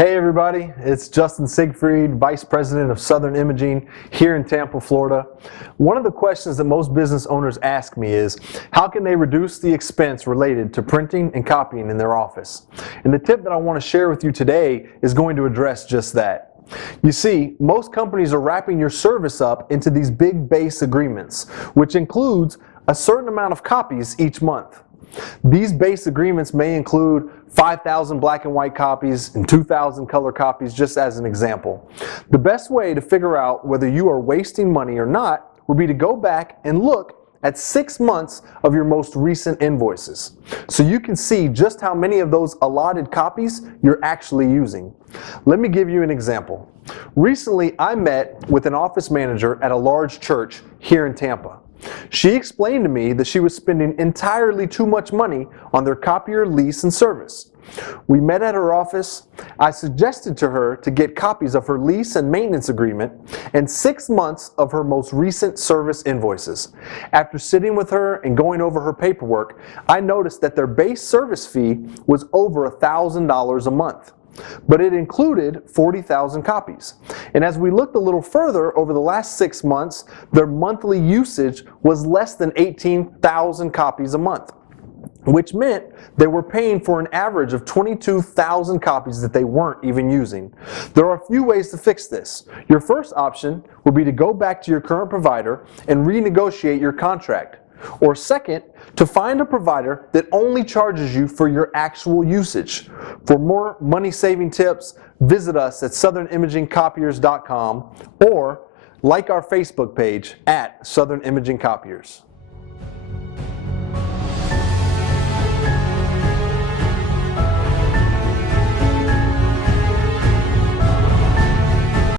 Hey everybody, it's Justin Siegfried, Vice President of Southern Imaging here in Tampa, Florida. One of the questions that most business owners ask me is, how can they reduce the expense related to printing and copying in their office? And the tip that I want to share with you today is going to address just that. You see, most companies are wrapping your service up into these big base agreements, which includes a certain amount of copies each month. These base agreements may include 5,000 black and white copies and 2,000 color copies, just as an example. The best way to figure out whether you are wasting money or not would be to go back and look at 6 months of your most recent invoices, so you can see just how many of those allotted copies you're actually using. Let me give you an example. Recently, I met with an office manager at a large church here in Tampa. She explained to me that she was spending entirely too much money on their copier lease and service. We met at her office. I suggested to her to get copies of her lease and maintenance agreement and 6 months of her most recent service invoices. After sitting with her and going over her paperwork, I noticed that their base service fee was over $1,000 a month, but it included 40,000 copies. And as we looked a little further over the last 6 months, their monthly usage was less than 18,000 copies a month, which meant they were paying for an average of 22,000 copies that they weren't even using. There are a few ways to fix this. Your first option would be to go back to your current provider and renegotiate your contract. Or second, to find a provider that only charges you for your actual usage. For more money-saving tips, visit us at southernimagingcopiers.com or like our Facebook page at Southern Imaging Copiers.